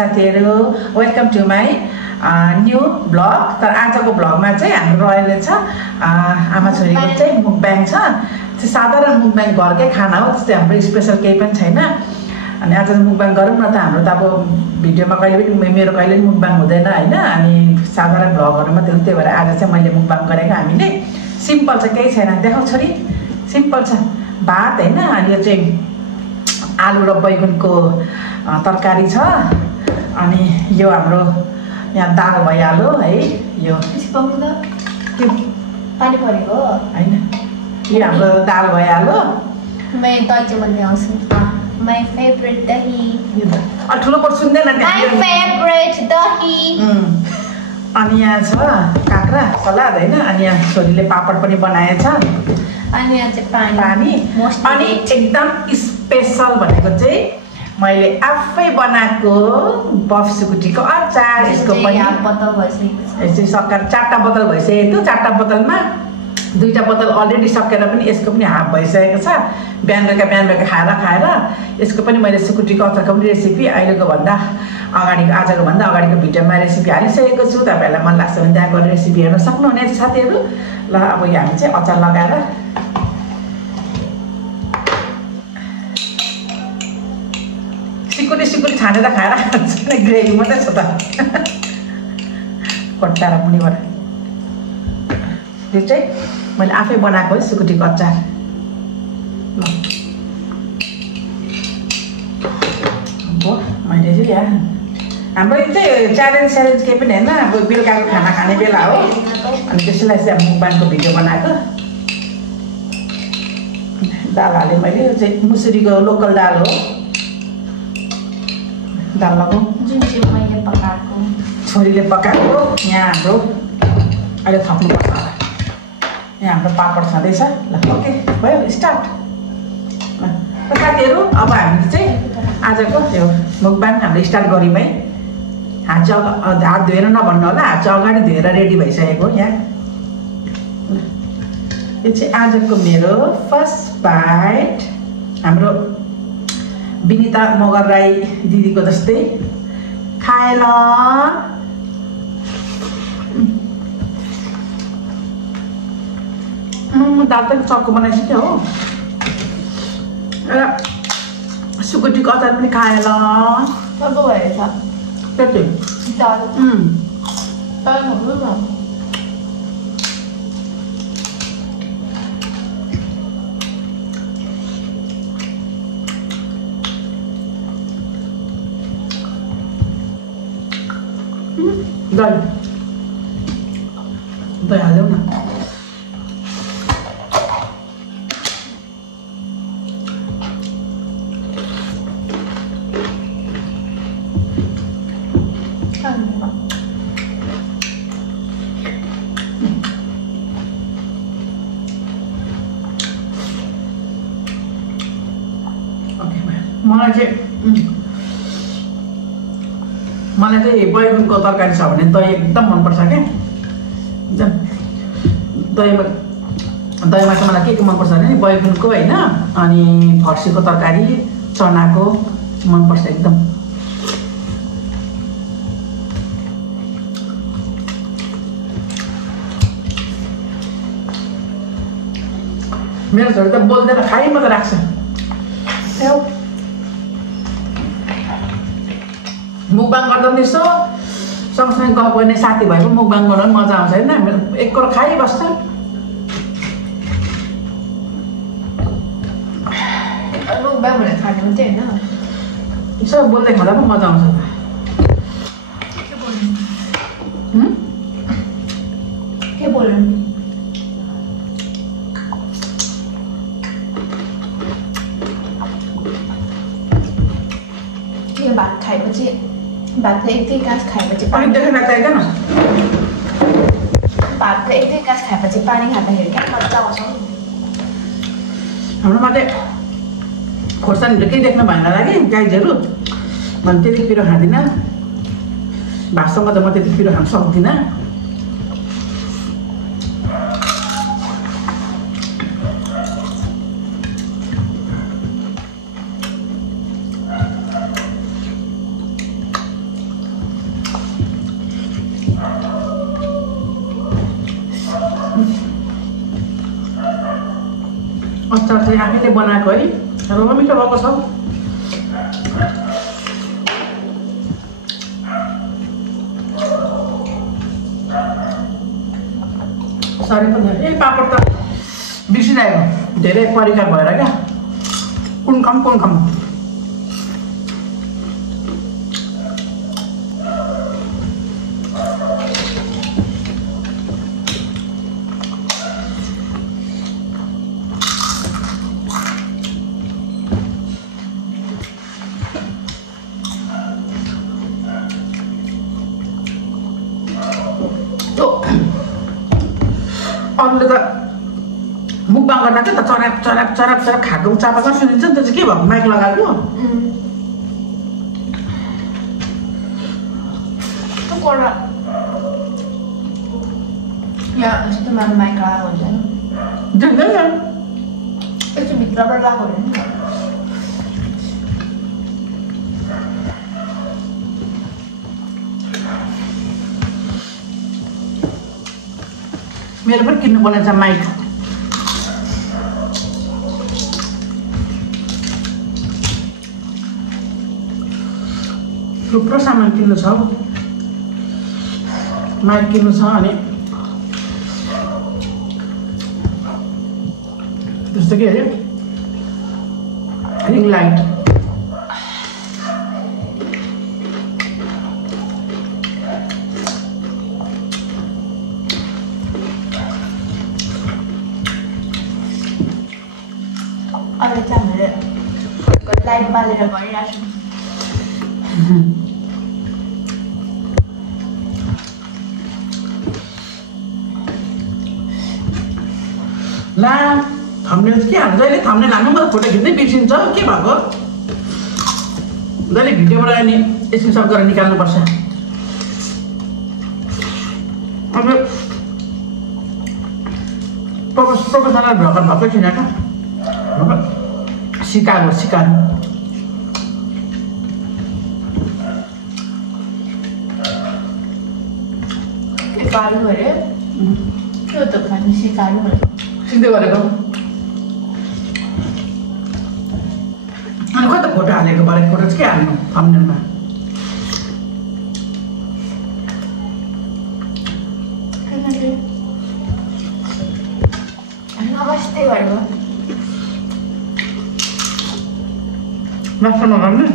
साथीहरु welcome to my new blog. तर आजको ब्लगमा चाहिँ हाम्रो रहेछ आमा छोरीको चाहिँ मुकब्याङ छ। साधारण मुकब्याङ घरकै खाना हो, त्यस्तै हाम्रो स्पेशल केही पनि छैन। अनि आज मुकब्याङ गरौँ न त। हाम्रो त अब भिडियोमा कहिले पनि मेरो कहिले पनि मुकब्याङ हुँदैन हैन, अनि साधारण ब्लगहरु मात्रै हुन्छ। त्यही भएर आज चाहिँ मैले मुकब्याङ गरेको। हामीले सिम्पल छ, केही छैन। देखाउ छोरी, सिम्पल छ। भात हैन, अनि यो चाहिँ आलु र बैगुनको तरकारी छ। अनि यो हाम्रो यहाँ दाल भइहाल्यो है। यो त्यो पानी परेको हैन, यो हाम्रो दाल भइहाल्यो। मैं दही चाहिँ बनाउँछु। My favorite dahi. ठुलो पर सुन्दैन My favorite dahi. अनि यहाँ छ काँक्रा सलाद हैन। अनि यहाँ छोरीले पापड पनि बनाएछ। अनि यहाँ चाहिँ पानी। अनि एकदम स्पेशल भनेको चाहिँ मैले आफै बनाएको बफ सुकुटीको अचार। यसको पनि बोतल भइसकेको छ। यसै सकेर 4टा बोतल भइसकेको। 4टा बोतलमा 2टा बोतल अलरेडी सकेर पनि यसको पनि हाफ भइसकेको छ। बिहान बेलुका खाएर यसको पनि मैले सुकुटीको अचारको पनि रेसिपी अहिलेको भन्दा अगाडिको आजको भन्दा अगाडिको भिडियोमा रेसिपी हालिसकेको छु। तपाईहरुलाई मन लाग्छ भने त्यहाँ गएर रेसिपी हेर्न सक्नुहुनेछ साथीहरु। ल अब यहाँ हामी चाहिँ अचार लगाएर सिकुटी छानेर खाएर ग्रेभी मात्रै छ त। कट्टा र मुनिबाट यो चाहिँ मैले आफै बनाएको है सुकुटीको अचार। ल अब मैले चाहिँ यहाँ हाम्रो यो चाहिँ च्यालेन्ज केही पनि हैन। अब बेलुकाको खाना खाने बेला हो, अनि त्यसैलाई चाहिँ मुकब्याङको भिडियो बनाएको। दाल हालेँ मैले। यो चाहिँ मुसुरीको लोकल दाल हो। दाल लगाऊ, जुन चाहिँ मैले पकाएको, छोरीले पकाएको। यहाँ हाम्रो अहिले थप्नुपर्छ होला। यहाँ हाम्रो पापड छँदैछ। ल ओके भयो, स्टार्ट। ल साथीहरु अब हामीले चाहिँ आजको यो मुकब्याङ हामीले स्टार्ट गऱ्यौँ है। हात धोएर नभन्नु होला, हात चाहिँ अगाडि धोएर रेडी भइसकेको यहाँ। यो चाहिँ आजको मेरो फर्स्ट बाइट। हाम्रो विनिता मगर राई दिदीको जस्तै खाए ल। दाल पनि चक्को बनाइसक्यो हो। सुकुटीको अचार पनि खाए ल। कस्तो भएछ त्यति दाल? दाल हुनु न। दही हाल्यौ न। मलाई चाहिँ बैगुनको तरकारी छ भने दही एकदम मनपर्छ क्या। एकदम दहीमा चाहिँ मलाई के मनपर्छ भने बैगुनको होइन, अनि फर्सीको तरकारी, चनाको मनपर्छ एकदम। मेरो छोरी त बोल्दैन, खाइ मात्रै राख्छ। मुकब्याङ गर्दा पनि यसो सँगसँगै गफ गर्ने साथीभाइको मुकब्याङ गर्न पनि मजा आउँछ होइन। एक करो खाइबस्छ। मुकब्याङ भनेर खाने मात्रै होइन, यसो बोल्दै खाँदा पनि मजा आउँछ। के बोल्नु? यो भात खाएपछि, भातको एक गाँस खाएपछि पानी देखेन चाहिँदैन। भातको एक गाँस खाएपछि पानी खाँदाखेरि क्या मजा आउँछ। हाम्रोमा चाहिँ खोर्सानीहरू केही देख्न भएन कि गाईहरू, भने त्यति पिरो खाँदिनँ। भातसँग त म त्यति पिरो खान सक्दिनँ। अचार चाहिँ आफैले बनाएको है र मिठो भएको छ सरी पनि पापड त बिर्सिरहेको धेरै परिकार भएर क्या कुन कम अरूले त मुखबाङ गर्दा के त चराप खाएको चापाका सुनिन्छ नि त चाहिँ के भयो माइक लगाएको यहाँ यस्तो माइक लगाएको हुन्छ देख्दैन यस्तो भित्रबाट लगाएको हुन्छ मेरो पनि किन्नु पर्ने छ माइक थुप्रो सामान किन्नु छ माइक किन्नु छ अनि त्यस्तो के अरे रिङ लाइट अहिले चाहिँ हामीले लाइट बालेर गरिरहेको छौँ ला थम्बनेल के हाल्छ जहिले थम्बनेल हाल्नु मात्र फोटो खिच्दै बिर्सिन्छ के भएको जहिले भिडियोबाट अनि स्क्रिनसट गरेर निकाल्नुपर्छ अब प्रोफेसनल भ्लगर भएकै छैन क्या सिकागो सिकालु अरे त्यो त खाने सिकालु अरे सिक्दै गरेको अनि कता फोटो हालेको भरे फोटो चाहिँ के हाल्नु थम्बनेलमा नमस्ते गरेको नास्ता नगर्ने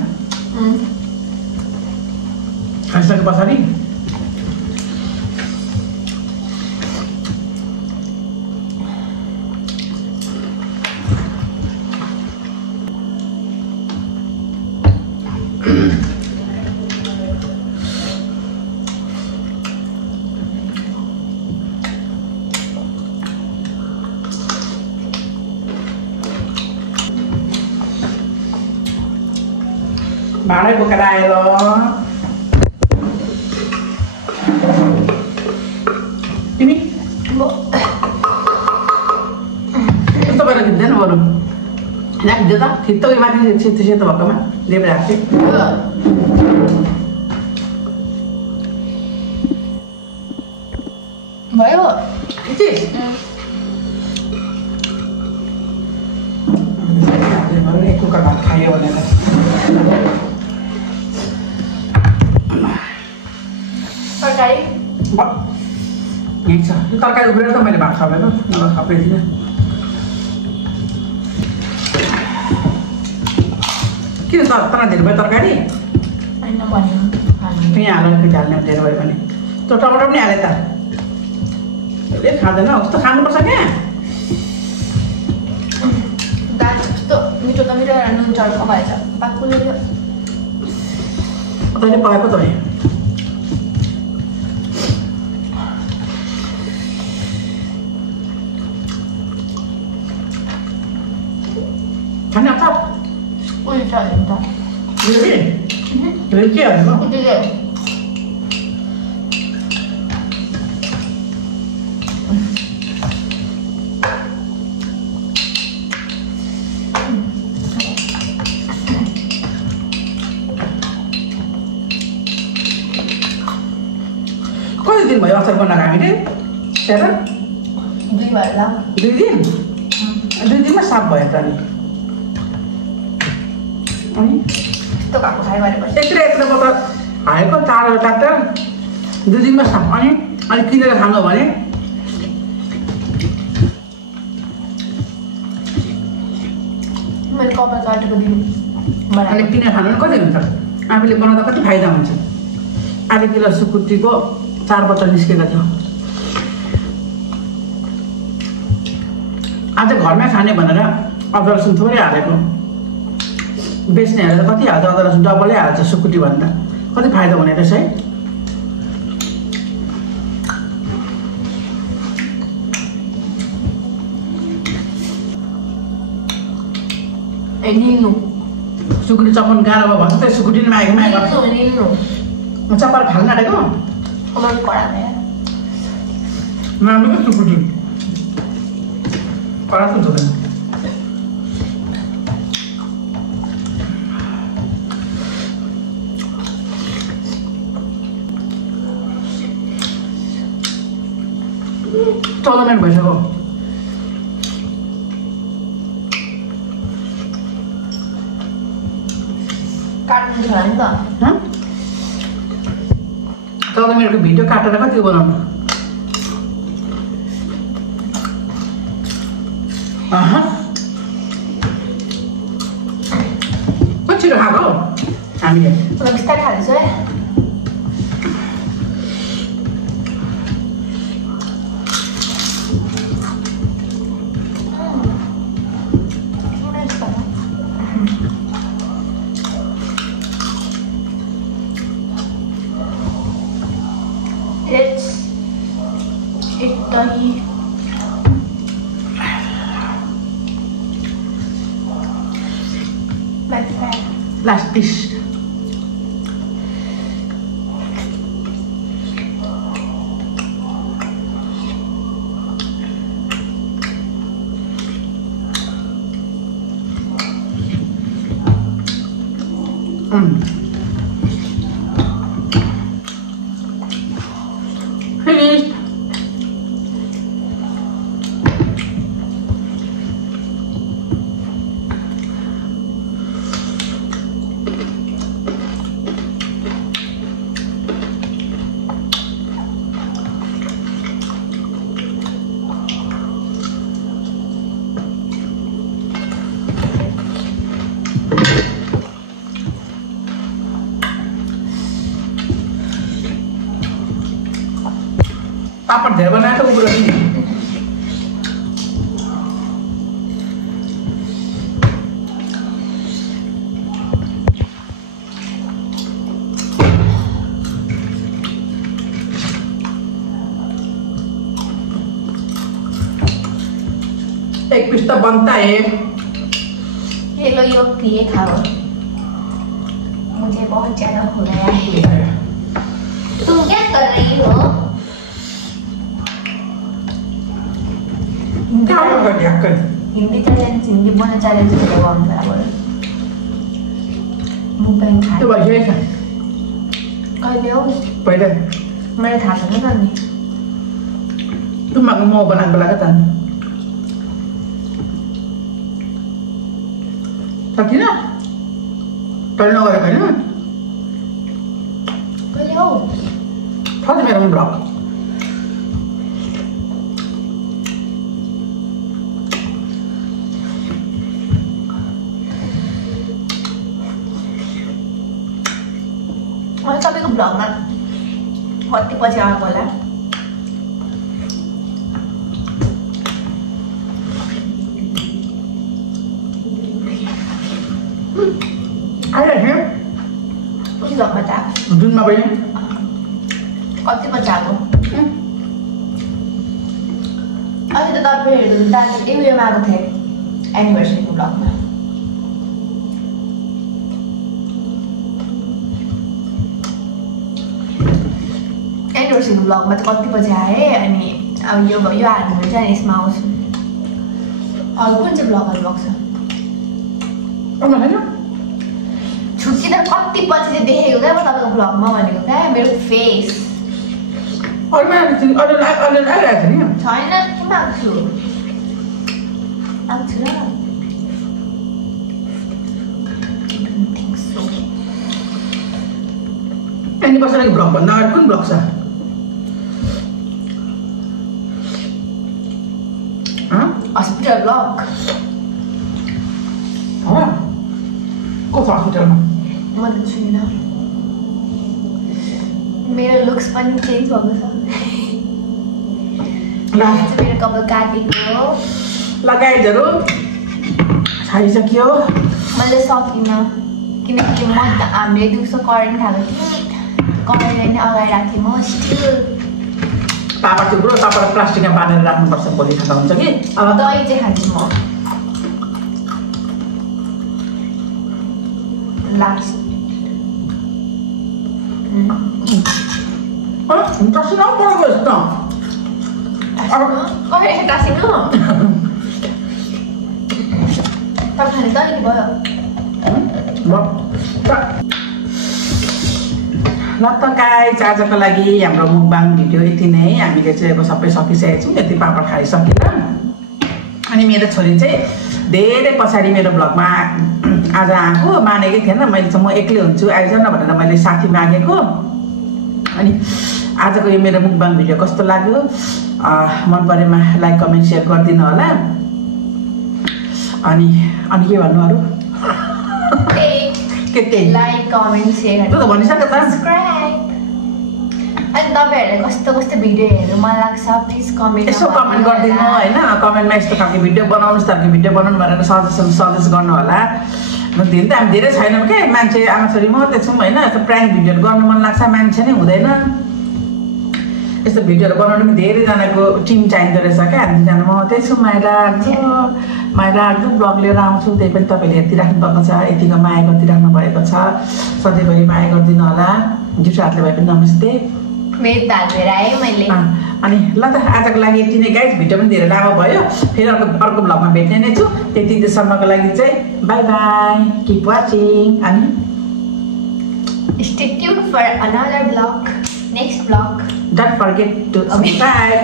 खाइसके पछाडि भाँडै बोकेर आयो ल तिमी यस्तो भएर खिच्दैन बरु यहाँ खिच्यो त खिच्छ उयो माथि सेतो भएकोमा देब्रे हात भयो कुकर भात खायो भनेर तरकारी यही छ यो तरकारी उब्रेर त मैले भात खाएको नभए खप्दै थिइनँ किन तना धेरै भयो तरकारी यहाँ हाल्नु पिठो हाल्ने धेरै भयो भने त्यो टमाटर पनि हाले त खाँदैन कस्तो खानुपर्छ क्या मिठो त मिठो नुन चर्को भएछ पाक्कुले तैँले पकाएको त भयो खाने अचार उल्ट हाल्नु त के हाल्नु उतिले दिन भयो अचार बनाएको हामीले हेर 2 भयो 2 दिन 2 दिनमा साफ भयो त अनि त्यस्तो काको खाइ गरेपछि यत्रो बोतल हालेको 4 टाटा 2 दिनमा साफ अनि किनेर खानु भने मैले कपाल काटेको दिन अनि किनेर खानु भने कति हुन्छ आफूले बनाउँदा कति फाइदा हुन्छ आधा किलो सुकुटीको 4 बोतल निस्केको थियो आज घरमै खाने भनेर अदर लसुन थोरै हालेको बेच्नेहरूले त कति हाल्छ अदर लसुन डबलै हाल्छ सुकुटी भन्दा कति फाइदा हुने रहेछ है निन्नु सुकुटी चपाउनु गाह्रो भयो भन्छ त्यही सुकुटी नै मागेको निन्नु चपाएर फाल्न आँटेको कमान कडा भयो नराम्रो सुकुटी कडा त हुँदैन टोर्नामेन्ट भइसक्यो काट्नु छ नि त टोर्नामेन्टको भिडियो काटेर कति बनाउनु छिटो खाएको हामीले बिस्तारै खाँदैछु है Let's eat dahi. My friend. Last piece. Finished. पापड धेरै बनाएको उब्रो नि एक पीस तो बनता है ये लो यो ये खाओ मुझे बहुत ज्यादा हो रहा है तुम क्या कर रही हो हिंदी चैलेंज हिंदी बोलने चैलेंज करेगा हम बराबर मुंबई खा तो वही है कहिले हो पहिले मैले थाहा छैन त नि तुम मग मो बनाएको बेला त साथी न तल नगरेको हैन कहिले हो छ त मेरो ब्लग अनि तपाईको ब्लगमा कति पछि आएको होला आइरहेको कति ब्लगमा त जुनमा पनि कति पछि आएको अनि त तपाईँहरू दार्जिलिङ उयोमा आएको थिएँ एनिभर्सरीको ब्लगमा एनिभर्सरीको ब्लगमा चाहिँ कति पछि आएँ अनि अब यो हाल्नु हुन्छ अनि यसमा आउँछु अरू कुन चाहिँ ब्लगहरू ब्लग छ छुट्टी त कति पछि चाहिँ देखेको क्या म तपाईँको ब्लगमा भनेको क्या मेरो फेस अरूमा अलि आइरहेको छ नि छैन किन आउँछु र एनिभर्सरी ब्लग भन्दा अगाडि कुन ब्लग छ हस्पिटल ब्लग हो को छ हस्पिटलमा म त छुइनँ मेरो लुक्स पनि चेन्ज भएको छ मेरो कपाल काटेको लगाइजहरू छाइसक्यो मैले सकिनँ किनकि म हामीले दिउँसो करेन्ट खाएको थिएँ करेन्ट नै अगाडि राख्थेँ म स्टिल पापा थुप्रो तपाईँलाई प्लास्टिकमा बाँधेर राख्नुपर्छ भोलि खाँदा हुन्छ कि अब दही चाहिँ खान्छु म लास्ट टसिन परेको यस्तो टाँसिनु तपाईँ खाने त भयो ल त गाइस आजको लागि हाम्रो मुकबाङ भिडियो यति नै हामीले चाहिँ अब सबै सकिसकेको छौँ यति पापड खाइसकेर अनि मेरो छोरी चाहिँ धेरै पछाडि मेरो ब्लगमा आज आएको मानेकै थिएन मैले चाहिँ म एक्लै हुन्छु आइज न भनेर मैले साथी मागेको अनि आजको यो मेरो मुकबाङ भिडियो कस्तो लाग्यो मन परेमा लाइक कमेन्ट सेयर गरिदिनु होला अनि के भन्नु अरू के लाइक कमेन्ट सेयर त भनिसक्यो त सब्स्क्राइब अनि तपाईँहरूले कस्तो कस्तो भिडियो हेर्नु मन लाग्छ प्लिज कमेन्ट यसो कमेन्ट गरिदिनु होइन कमेन्टमा यस्तो खालको भिडियो बनाउनुहोस् खालको भिडियो बनाउनु भनेर सजेस्ट गर्नु होला दिन त हामी धेरै छैनौँ के मान्छे आमा छोरी मात्रै छौँ होइन यस्तो प्राङ्क भिडियोहरू गर्नु मन लाग्छ मान्छे नै हुँदैन यस्तो भिडियोहरू बनाउनु पनि धेरैजनाको टिम चाहिँदो रहेछ क्या हामी दुईजना म त्यही छु माया लाग्दो ब्लग लिएर आउँछु त्यही पनि तपाईँले हेरिदिइराख्नु भएको छ यतिको माया गरिदिइराख्नु भएको छ सधैँभरि माया गरिदिनु होला जुठो हातले भए पनि नमस्ते मेरो दाल लिएर आएँ मैले अनि ल त आजको लागि यति नै गाइस भिडियो पनि धेरै लामो भयो फेरि अर्को ब्लगमा भेट्ने नै छु त्यतिसम्मको लागि चाहिँ बाई बाई किप वाचिङ अनि stay tuned for another vlog next vlog don't forget to subscribe